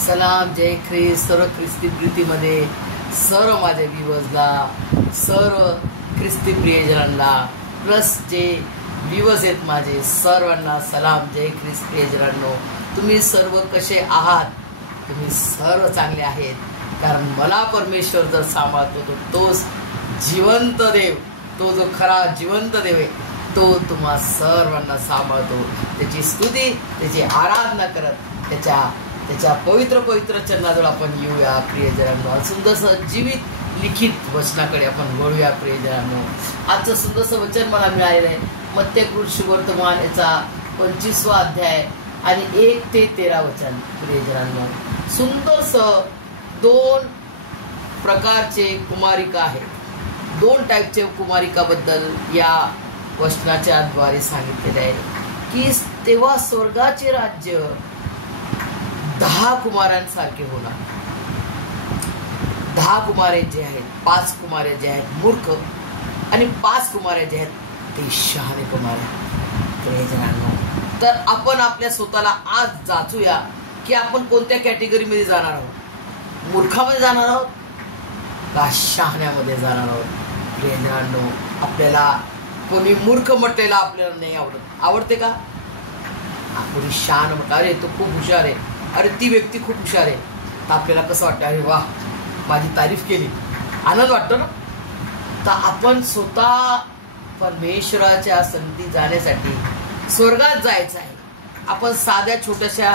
सलाम जय ख्रिस्त सर्व ख्रिस्ती प्रीतीमध्ये सर्व माझ्या व्ह्यूअर्सला, सर्व ख्रिस्ती प्रियजनांना, प्लस जे व्ह्यूअर्स आहेत माझे सर्वांना सलाम जय ख्रिस्त प्रियजनांनो. तुम्ही सर्व कसे आहात? तुम्ही सर्व चांगले आहेत, कारण मला परमेश्वर जर सांभाळतो तो तोच जिवंत देव, तो जो खरा जिवंत देव आहे तो तुम्हा सर्वांना सांभाळतो. त्याची स्तुती, त्याची आराधना करत त्याच्या पवित्र पवित्र चरणाजवळ आपण येऊया प्रियजनांनो. सुंदरसं जीवित लिखित वचनाकडे आपण वळूया प्रियजनांनो. आजचं सुंदरसं वचन मला मिळालेलं आहे मत्तेकृत शुभवर्तमान याचा 25वा अध्याय आणि 1 ते 13 वचन. प्रियजनांनो, सुंदरसं 2 प्रकारचे कुमारिका आहेत. 2 टाईपचे कुमारिकाबद्दल या वचनाच्या द्वारे सांगितलेले आहे की तेव्हा स्वर्गाचे राज्य 10 कुमारांसारखे होणार. 10 कुमारे जे आहेत, 5 कुमारे जे आहेत मूर्ख आणि 5 कुमारे जे आहेत ते शहाणे कुमारे. प्रियजनांनो, तर आपण आपल्या स्वतःला आज जाचूया की आपण कोणत्या कॅटेगरीमध्ये जाणार आहोत. मूर्खामध्ये जाणार आहोत का शहाण्यामध्ये जाणार आहोत? प्रियजनांनो, आपल्याला कोणी मूर्ख म्हटलेला आपल्याला नाही आवडते का? कोणी शहाण म्हटलं अरे तो खूप हुशार आहे, अरे ती व्यक्ती खूप हुशार आहे, तर आपल्याला कसं वाटतं अरे वा माझी तारीफ केली, आनंद वाटतो ना. तर आपण स्वतः परमेश्वराच्या संगती जाण्यासाठी स्वर्गात जायचं आहे. आपण साध्या छोट्याशा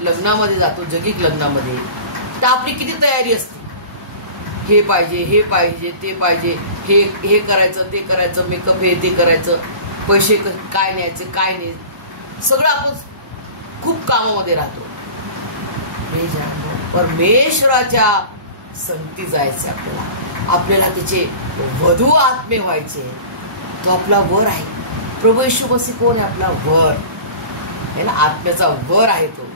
लग्नामध्ये जातो, जगिक लग्नामध्ये, तर आपली किती तयारी असते. हे पाहिजे, हे पाहिजे, ते पाहिजे, हे करायचं, ते करायचं, मेकअप हे ते करायचं, पैसे काय न्यायचे काय नाही, सगळं आपण खूप कामामध्ये राहतो. परमेश्वराच्या संगती जायचं आपल्याला त्याचे वधू आत्मे व्हायचे. तो आपला वर आहे. प्रभू येशू मसीह कोण आहे? आपला वर आहे ना, आत्म्याचा वर आहे तो.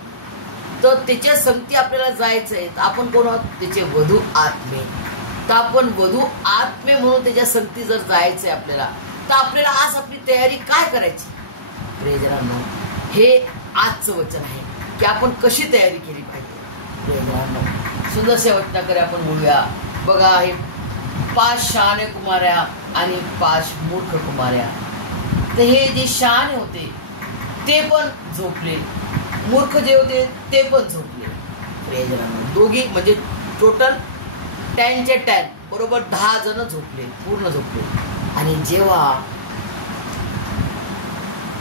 तर त्याच्या संगती आपल्याला जायचं आहे. तर आपण कोण आहोत? त्याचे वधू आत्मे. तर आपण वधू आत्मे म्हणून त्याच्या संगती जर जायचंय आपल्याला, तर आपल्याला आज आपली तयारी काय करायची? प्रियजनांनो, हे आजचं वचन आहे की आपण कशी तयारी केली पाहिजे. प्रियजनांनो, सुंदरशा वचनाकडे आपण बोलूया. बघा, हे 5 शहाणे कुमाऱ्या आणि 5 मूर्ख कुमाऱ्या. तर हे जे शहाणे होते ते पण झोपले, मूर्ख जे होते ते पण झोपले. प्रियजनांनो, दोघी म्हणजे टोटल 10चे 10 बरोबर 10 जण झोपले, पूर्ण झोपले. आणि जेव्हा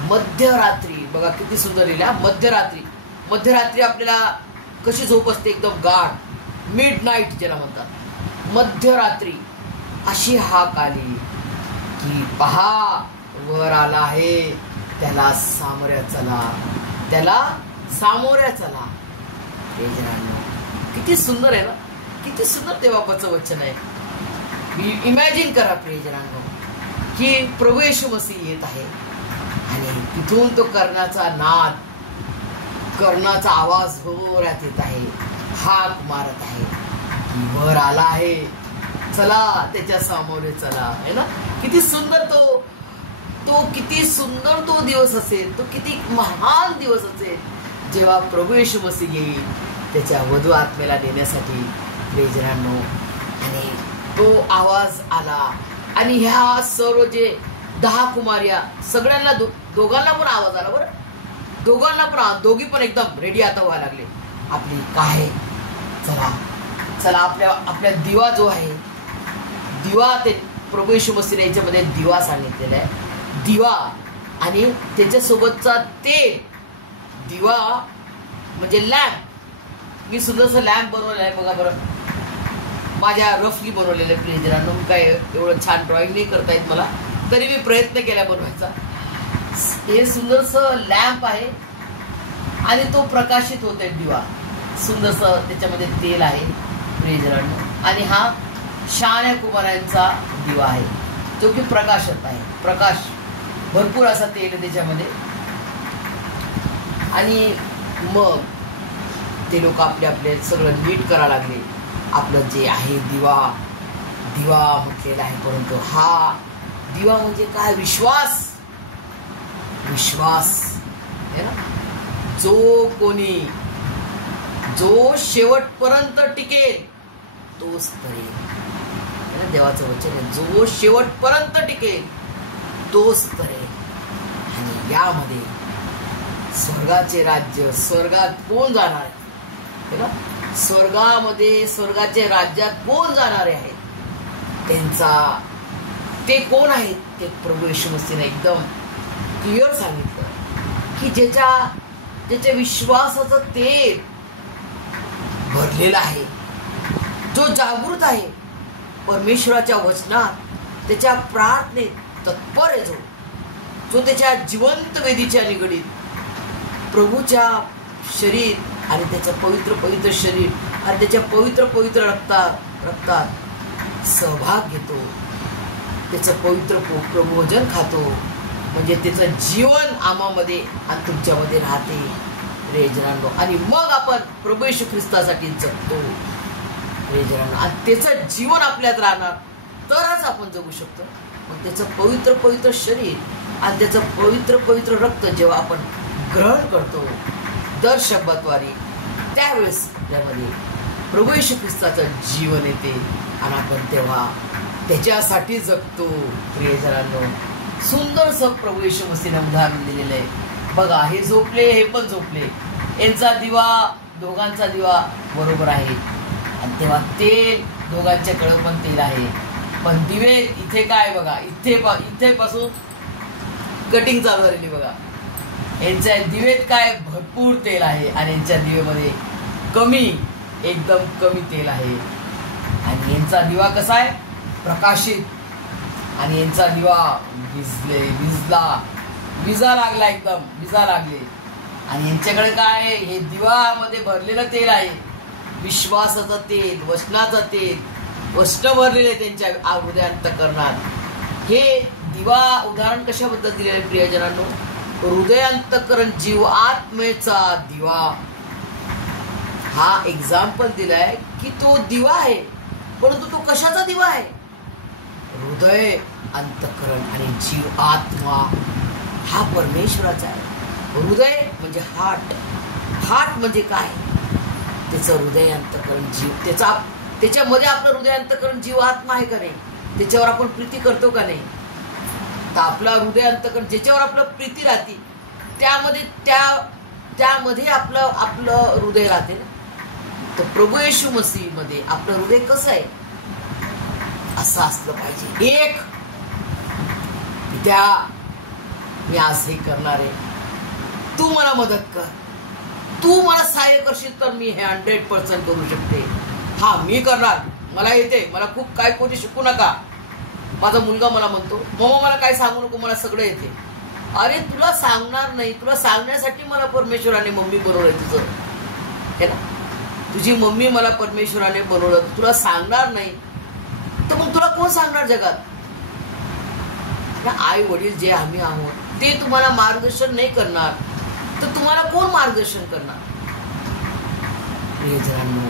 मध्यरात्री, बघा किती सुंदर लिहिला, मध्यरात्री आपल्याला कशी झोप असते? एकदम गाढ, मिड नाईट ज्याला म्हणतात. मध्यरात्री अशी हाक आली की पहा वर आला आहे, त्याला सामोऱ्या चला, त्याला सामोऱ्या चला. किती सुंदर आहे ना, किती सुंदर देवाचं वचन आहे. इमॅजिन करा प्रियजनांनो की प्रभू येशू मसीह येत आहे आणि तिथून तो कर्णाचा नाद, कर्णाचा आवाज जोरात येत आहे, हाक मारत आहे की वर आला आहे, चला त्याच्या सामोरे चला. है ना, किती सुंदर तो किती सुंदर तो दिवस असेल, तो किती महान दिवस असेल जेव्हा प्रभू येशू मसीह येईल त्याच्या वधू आत्मेला नेण्यासाठी. प्रियजनांनो, आणि तो आवाज आला आणि ह्या सर्व जे 10 कुमार्या सगळ्यांना दोघांना पण आवाज आला. बरं, दोघांना पण, दोघी पण एकदम रेडी आता व्हायला लागले. आपली काय, चला आपल्या दिवा जो आहे, दिवा, ते प्रभू येशू मसीह याच्यामध्ये दिवा सांगितलेला आहे, दिवा आणि त्याच्यासोबतचा तेल. दिवा म्हणजे लॅम्प. मी सुंदरसं लॅम्प बनवलेला आहे बघा बरं, माझ्या रफली बनवलेल्या. प्रियजनांनो, मी काय एवढं छान ड्रॉइंग नाही करता येत मला, तरी मी प्रयत्न केला बनवायचा. हे सुंदरसं लॅम्प आहे आणि तो प्रकाशित होतोय दिवा. सुंदरसं त्याच्यामध्ये तेल आहे प्रियजनांनो. आणि हा शहाण्या कुमारांचा दिवा आहे जो की प्रकाशत आहे. प्रकाश भरपूर असा तेल आहे त्याच्यामध्ये. आणि मग ते लोक आपले सगळं नीट करायला लागले. आपलं जे आहे दिवा म्हटलेला आहे, परंतु हा दिवा म्हणजे काय? विश्वास आहे ना. जो कोणी जो शेवटपर्यंत टिकेल तोच तरेल. देवाचं वचन आहे, जो शेवटपर्यंत टिकेल तोच तरेल. आणि यामध्ये स्वर्गाचे राज्य, स्वर्गात कोण जाणार आहे, स्वर्गामध्ये स्वर्गाच्या राज्यात कोण जाणारे आहेत, त्यांचा ते कोण आहेत ते प्रभू येशू मसीहने एकदम क्लिअर सांगितलं की ज्याच्या विश्वासाचं तेल भरलेलं आहे, जो जागृत आहे परमेश्वराच्या वचनात, त्याच्या प्रार्थनेत तत्पर आहे, जो त्याच्या जिवंत वेदीच्या निगडीत प्रभूच्या शरीर आणि त्याचं पवित्र पवित्र शरीर आणि त्याच्या पवित्र पवित्र रक्तात सहभाग घेतो, त्याचं पवित्र प्रभोजन खातो, म्हणजे त्याचं जीवन आम्हामध्ये आणि तुमच्यामध्ये राहते प्रियजनांनो. आणि मग आपण प्रभू येशू ख्रिस्तासाठी जगतो प्रियजनांनो, आणि त्याचं जीवन आपल्यात राहणार तरच आपण जगू शकतो. मग त्याचं पवित्र पवित्र शरीर आणि त्याचं पवित्र पवित्र रक्त जेव्हा आपण ग्रहण करतो दर शब्दाद्वारे, त्यावेळेस त्यामध्ये प्रभू येशू ख्रिस्ताचं जीवन येते आणि आपण तेव्हा त्याच्यासाठी जगतो प्रियजनांनो. सुंदरसं प्रभू येशू मसीहने उदाहरण दिलेलं आहे. बघा, हे झोपले, हे पण झोपले, यांचा दिवा, दोघांचा दिवा बरोबर आहे, आणि तेव्हा तेल, दोघांच्याकडे पण तेल आहे, पण दिवे इथे काय बघा, इथे पासून कटिंग चालू झालेली बघा. यांच्या दिवेत काय भरपूर तेल आहे आणि यांच्या दिवेमध्ये एकदम कमी तेल आहे. आणि यांचा दिवा कसा आहे, प्रकाशित, आणि यांचा दिवा विजा लागला, एकदम विजा लागले. आणि यांच्याकडे काय, हे दिवामध्ये भरलेलं तेल आहे, विश्वासाचं तेल, वचनाचं तेल, वचन भरलेले त्यांच्या हृदयांतकरणात. हे दिवा उदाहरण कशाबद्दल दिलेलं आहे प्रियजनांनो, हृदयांतकरण जीव आत्मेचा दिवा. हा एक्झाम्पल दिलाय की तो दिवा आहे, परंतु तो कशाचा दिवा आहे, हृदय, अंतकरण आणि जीव आत्मा हा परमेश्वराचा आहे. हृदय म्हणजे हार्ट म्हणजे काय, त्याचं हृदय, अंतकरण, जीव, त्याच्यामध्ये आपलं हृदय, अंतकरण, जीव, आत्मा आहे का नाही, त्याच्यावर आपण प्रीती करतो का नाही. तर आपला हृदय, अंतकरण ज्याच्यावर आपलं प्रीती राहते त्यामध्ये आपलं हृदय राहते ना. तर प्रभू येशू मसीह मध्ये आपलं हृदय कसं आहे, असं असलं पाहिजे. एक त्या मी आज हे करणार आहे, तू मला मदत कर, तू मला सहाय्य करशील तर मी हे 100% करू शकते. हा, मी करणार, मला येते, मला खूप काय कोणी शिकू नका. माझा मुलगा मला म्हणतो, मम्मा मला काय सांगू नको, मला सगळं येते. अरे तुला सांगणार नाही, तुला सांगण्यासाठी मला परमेश्वराने मम्मी बनवलंय तुझं, है ना. तुझी मम्मी मला परमेश्वराने बनवलं, तुला सांगणार नाही तर मग तुला कोण सांगणार जगात. आई वडील जे आम्ही आहोत ते तुम्हाला मार्गदर्शन नाही करणार तर तुम्हाला कोण मार्गदर्शन करणार. प्रियजनांनो,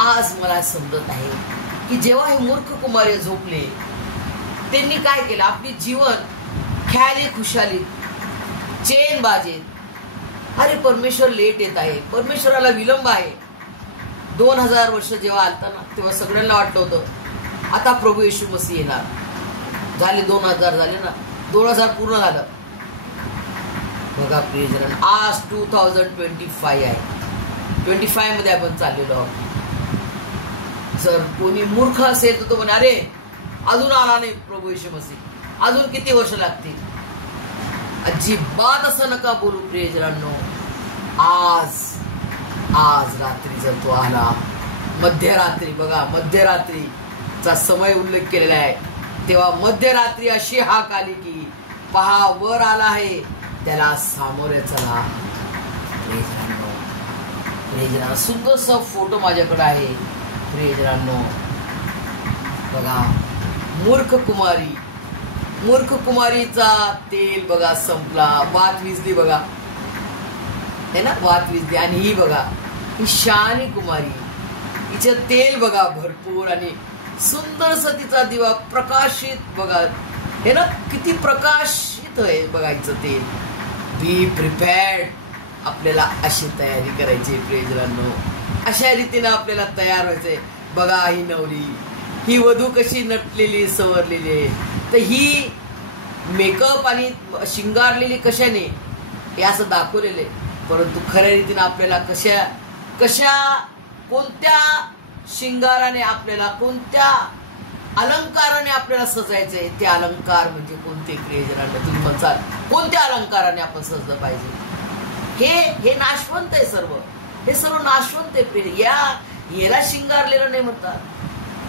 आज मला समजत आहे की जेव्हा हे मूर्ख कुमारी झोपले, त्यांनी काय केलं, आपली जीवन ख्याली खुशाली चेन बाजेत, अरे परमेश्वर लेट येत आहे, परमेश्वराला विलंब आहे. 2000 वर्ष जेव्हा आलता ना, तेव्हा सगळ्यांना वाटलं होतं आता प्रभू येशू मसीह येणार. झाले 2000 झाले ना, 2000 पूर्ण झालं. बघा प्रियजन, आज 2025 आहे, 25 मध्ये आपण चाललेलो आहोत. जर कोणी मूर्ख असेल तर तो म्हणे अरे अजून आला नाही प्रभू येशू मसीह, अजून किती वर्ष लागतील. अजिबात असं नका बोलू प्रियजनांनो. आज रात्री जर तो आला, मध्यरात्री, बघा मध्यरात्रीचा समय उल्लेख केलेला आहे, तेव्हा मध्यरात्री अशी हाक आली की पहा वर आला आहे, त्याला सामोरे चला. प्रियजनांनो, सुंदरसा फोटो माझ्याकडे आहे प्रियजनांनो. बघा, मूर्ख कुमारीचा तेल बघा संपला, वात विजली बघा, है ना, वात विजली. आणि ही बघा, ही शहाणी कुमारी, हिचं तेल बघा भरपूर आणि सुंदरसा तिचा दिवा प्रकाशित बघा, हे ना, किती प्रकाशित आहे बघा हिचं तेल. बी प्रिपेअर्ड. आपल्याला अशी तयारी करायची प्रेजरांनो, अशा रीतीनं आपल्याला तयार व्हायचंय. बघा ही नवरी, ही वधू कशी नटलेली सवरलेली आहे, तर ही मेकअप आणि शिंगारलेली कशाने हे असं दाखवलेलं आहे. परंतु खऱ्या रीतीनं आपल्याला कशा कोणत्या शिंगाराने आपल्याला, कोणत्या अलंकाराने आपल्याला सजायचंय. ते अलंकार म्हणजे कोणते प्रियजनांना तुम्ही म्हणसाल, कोणत्या अलंकाराने आपण सजलं पाहिजे. हे नाशवंत आहे सर्व, हे सर्व नाशवंत आहे प्रिय. याला शिंगारलेलं नाही म्हणतात.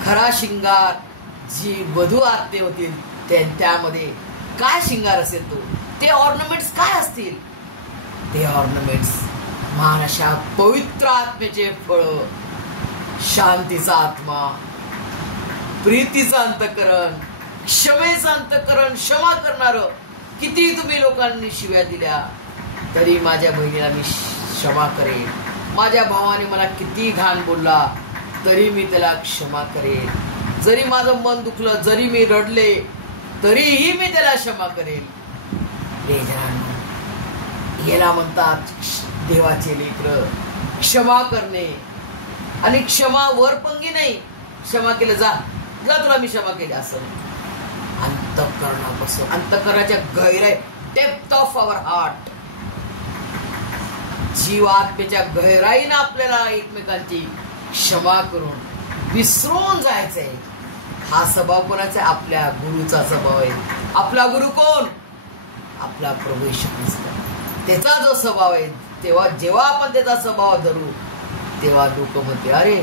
खरा शिंगार जी वधू आत्ते होतील त्यामध्ये काय शिंगार असेल तो, ते ऑर्नामेंट्स काय असतील. ते ऑर्नामेंट्स महान अशा पवित्र आत्म्याचे फळ, शांतीचा आत्मा, प्रीतीचं अंतःकरण, क्षमेचं अंतःकरण, क्षमा करणारं. किती तुम्ही लोकांनी शिव्या दिल्या तरी माझ्या बहिणीला मी क्षमा करेन. माझ्या भावाने मला किती घाण बोलला तरी मी त्याला क्षमा करेन. जरी माझं मन दुखलं, जरी मी रडले तरीही मी त्याला क्षमा करेन. याला म्हणतात देवाचे लेकर. क्षमा करणे, आणि क्षमा वरपंगी नाही. क्षमा केलं, जा तुला मी क्षमा केली असं नाही. अंतःकरणापासून, अंतःकरणाच्या गहिराई, डेप्थ ऑफ आवर हार्ट, जीवात्म्याच्या गहिराईनं आपल्याला एकमेकांची क्षमा करून विसरून जायचंय. हा स्वभाव कोणाचा आहे? आपल्या गुरुचा स्वभाव आहे. आपला गुरु कोण? आपला प्रभू येशू ख्रिस्त. त्याचा जो स्वभाव आहे, तेव्हा जेव्हा आपण त्याचा स्वभाव धरू तेव्हा लोक म्हणते, अरे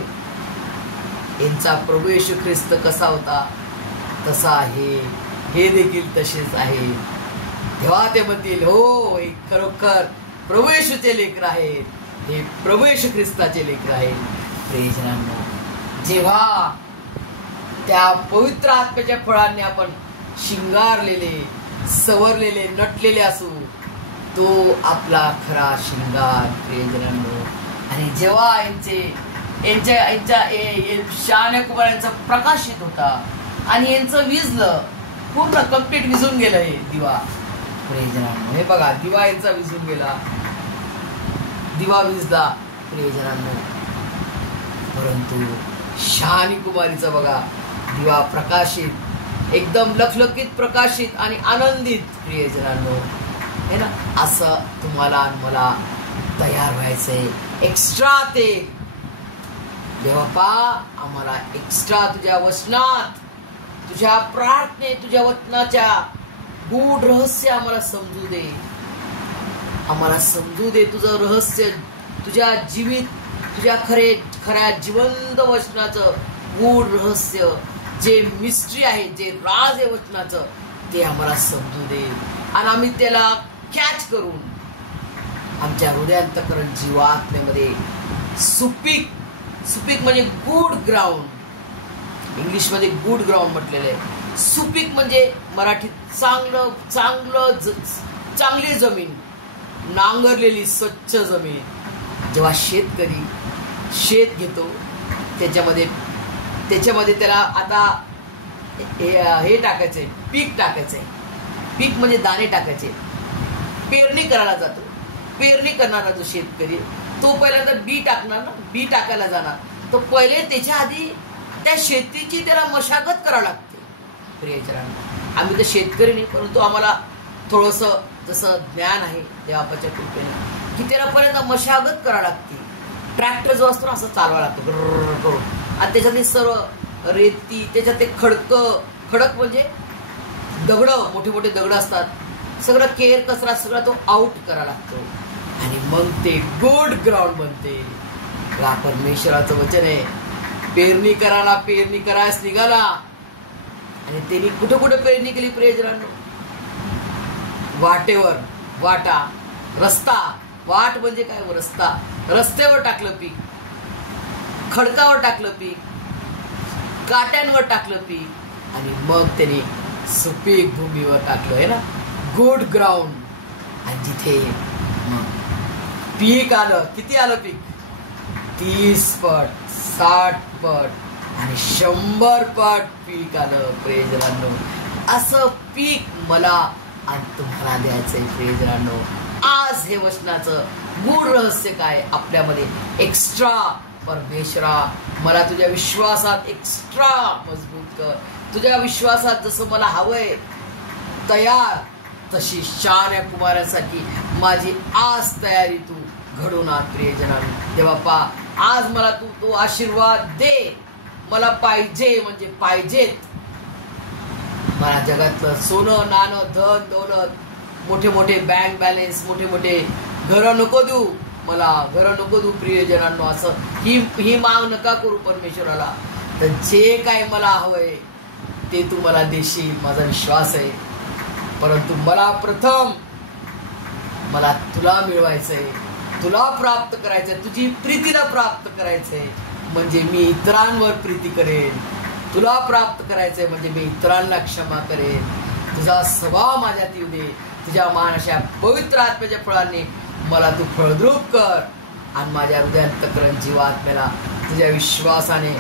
यांचा प्रभू येशू ख्रिस्त कसा होता तसा आहे, हे देखील तसेच आहे. तेव्हा ते म्हणतील, हो हे खरोखर प्रभू येशूचे लेकर आहेत, हे प्रभू येशू ख्रिस्ताचे लेकर आहेत. प्रियजनांनो, जेव्हा त्या पवित्र आत्म्याच्या फळांनी आपण शिंगारलेले, सवरलेले, नटलेले असू, तो आपला खरा शिंगार. प्रियजनांनो, आणि जेव्हा शहाण्या कुमारांचा प्रकाशित होता आणि यांचं विजलं, पूर्ण कंप्लीट विजून गेलं हे दिवा. प्रियजनांनो, हे बघा, दिवा यांचा विजून गेला, दिवा विजला प्रियजनांनो. परंतु शहाणी कुमारीचा बघा दिवा प्रकाशित, एकदम लखलखीत प्रकाशित आणि आनंदित. प्रियजनांनो, है ना, असं तुम्हाला मला तयार व्हायचंय. एक्स्ट्रा ते देवपा आम्हाला एक्स्ट्रा तुझ्या वचनात, तुझ्या प्रार्थनेत, तुझ्या वचनाच्या गूढ रहस्य आम्हाला समजू दे. आम्हाला समजू दे तुझं रहस्य, तुझ्या जीवित, तुझ्या खऱ्या जिवंत वचनाचं गूढ रहस्य, जे मिस्ट्री आहे, जे राज आहे वचनाचं, ते आम्हाला समजू दे. आणि आम्ही त्याला कॅच करून आमच्या हृदयांतकरण जीवात्म्यामध्ये सुपीक म्हणजे गुड ग्राउंड, इंग्लिशमध्ये गुड ग्राउंड म्हटलेलं आहे. सुपीक म्हणजे मराठीत चांगली जमीन, नांगरलेली स्वच्छ जमीन. जेव्हा शेतकरी शेत घेतो, त्याच्यामध्ये त्याला आता हे टाकायचंय, पीक टाकायचंय. पीक म्हणजे दाणे टाकायचे. पेरणी करायला जातो, पेरणी करणारा जो शेतकरी, तो पहिल्यांदा बी टाकणार ना, बी टाकायला जाणार, तो पहिले त्याच्या आधी त्या शेतीची त्याला मशागत करावी लागते. प्रियजनांनो, आम्ही तर शेतकरी नाही, परंतु आम्हाला थोडंसं जसं ज्ञान आहे देवाच्या कृपेने, की त्याला पहिल्यांदा मशागत करावी लागते. ट्रॅक्टर जो असतो ना, असं चालवायला लागतो करून, आणि त्याच्यातली सर्व रेती, त्याच्यात ते खडक म्हणजे दगड, मोठे मोठे दगड असतात, सगळं केर कचरा सगळा तो आउट करावा लागतो. आणि मग ते गुड ग्राउंड बनते. परमेश्वराचं वचन आहे, पेरणी करायला निघाला. आणि त्यांनी कुठे कुठे पेरणी केली प्रियजनांनो? वाटेवर, वाटा, रस्ता. वाट म्हणजे काय? रस्ता. रस्त्यावर टाकलं पीक, खडकावर टाकलं पीक, काट्यांवर टाकलं पीक, आणि मग त्यांनी सुपीक भूमीवर टाकलं, आहे ना, गुड ग्राउंड. आणि जिथे मग पीक आलं, किती आलं पीक? 30 पट, 60 पट आणि 100 पट पीक आलं. प्रियजनांनो, असं पीक मला आणि तुम्हाला द्यायचंय. प्रियजनांनो, आज हे वचनाचं मूळ रहस्य काय? आपल्यामध्ये एक्स्ट्रा परमेश्वरा, मला तुझ्या विश्वासात एक्स्ट्रा मजबूत कर. तुझ्या विश्वासात जसं मला हवंय तयार, तशी शान्या कुमारासाठी माझी आज तयारी तू घडून आण प्रियजनांनो. देवाप्पा, आज मला तू तो आशीर्वाद दे. मला पाहिजे म्हणजे पाहिजेत. मला जगातलं सोनं नाणं धन दौलत, मोठे मोठे बँक बॅलन्स, मोठे मोठे घरं नको देऊ. मला घरं नको देऊ प्रियजनांनो. असं ही माग नका करू परमेश्वराला. तर जे काय मला हवंय ते तू मला देशील, माझा विश्वास आहे. परंतु मला प्रथम मला तुला मिळवायचंय, तुला प्राप्त करायचंय, तुझी प्रीतीला प्राप्त करायचंय. म्हणजे मी इतरांवर प्रीती करेन. तुला प्राप्त करायचंय म्हणजे मी इतरांना क्षमा करेन. तुझा स्वभाव माझ्यात येऊ दे. तुझ्या महान अशा पवित्र आत्म्याच्या फळांनी मला तू फळद्रूप कर. आणि माझ्या हृदयांतकरण जीवात्म्याला तुझ्या विश्वासाने,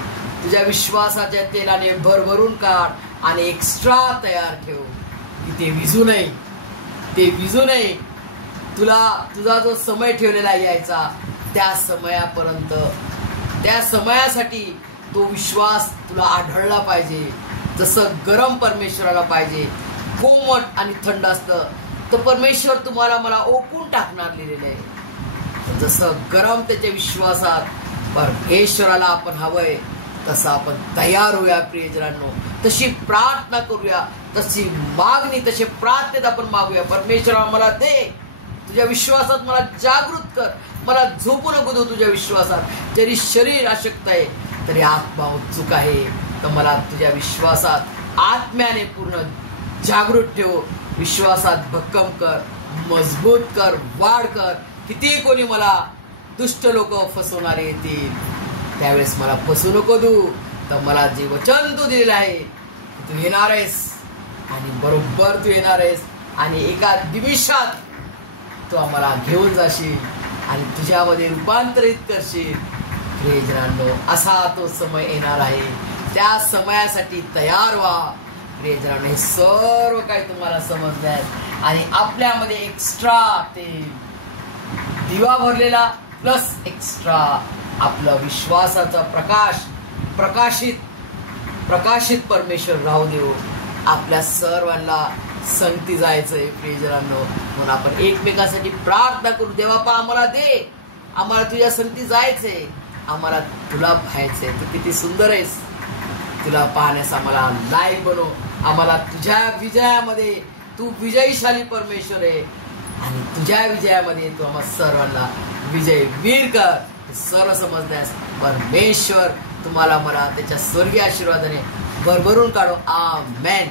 तुझ्या विश्वासाच्या तेलाने भरभरून काढ आणि एक्स्ट्रा तयार ठेव की ते विझू नये, ते विझू नये. तुझा जो समय ठेवलेला यायचा त्या समयापर्यंत, त्या समयासाठी तो विश्वास तुला आढळला पाहिजे. जसं गरम परमेश्वराला पाहिजे, कोमट आणि थंड असतं तर परमेश्वर तुम्हाला मला ओकून टाकणार लिहिलेलं आहे. जसं गरम त्याच्या विश्वासात परमेश्वराला आपण हवंय तसं आपण तयार होऊया प्रियजनांनो. तशी प्रार्थना करूया, तशी मागणी, तशी प्रार्थनेत आपण मागूया. परमेश्वरा मला दे, तुझ्या विश्वासात मला जागृत कर. मला झोपू नको देऊ तुझ्या विश्वासात. जरी शरीर अशक्त आहे तरी आत्मा उत्सुक आहे. तर मला तुझ्या विश्वासात आत्म्याने पूर्ण जागृत ठेव. विश्वासात भक्कम कर, मजबूत कर, वाढ कर. किती कोणी मला दुष्ट लोक फसवणारे येतील त्यावेळेस मला फसू नको देऊ. तर मला जे वचन तू दिलेलं आहे तू येणार आहेस आणि बरोबर तू येणार आहेस आणि एका निमिषात तू आम्हाला घेऊन जाशील आणि तुझ्यामध्ये रूपांतरित करशील. प्रियजनांनो, असा तो समय येणार आहे. त्या समयासाठी तयार व्हा प्रियजनांनो. हे सर्व काही तुम्हाला समजलं आहे आणि आपल्यामध्ये एक्स्ट्रा ते दिवा भरलेला प्लस एक्स्ट्रा आपलं विश्वासाचा प्रकाशित परमेश्वर राहू देऊ. आपल्या सर्वांना संगती जायचंय प्रियजनांनो. म्हणून आपण एकमेकांसाठी प्रार्थना करू. देवापा आम्हाला दे, आम्हाला तुझ्या संगती जायचंय, आम्हाला तुला पाहायचंय. तू किती सुंदर आहेस. तुला पाहण्यास आम्हाला लायक बनव. आम्हाला तुझ्या विजयामध्ये, तू विजयशाली परमेश्वर आहे आणि तुझ्या विजयामध्ये तू आम्हाला सर्वांना विजय वीर कर. सर्व समजण्यास परमेश्वर तुम्हाला मला त्याच्या स्वर्गीय आशीर्वादाने भरभरून काढो. आमेन.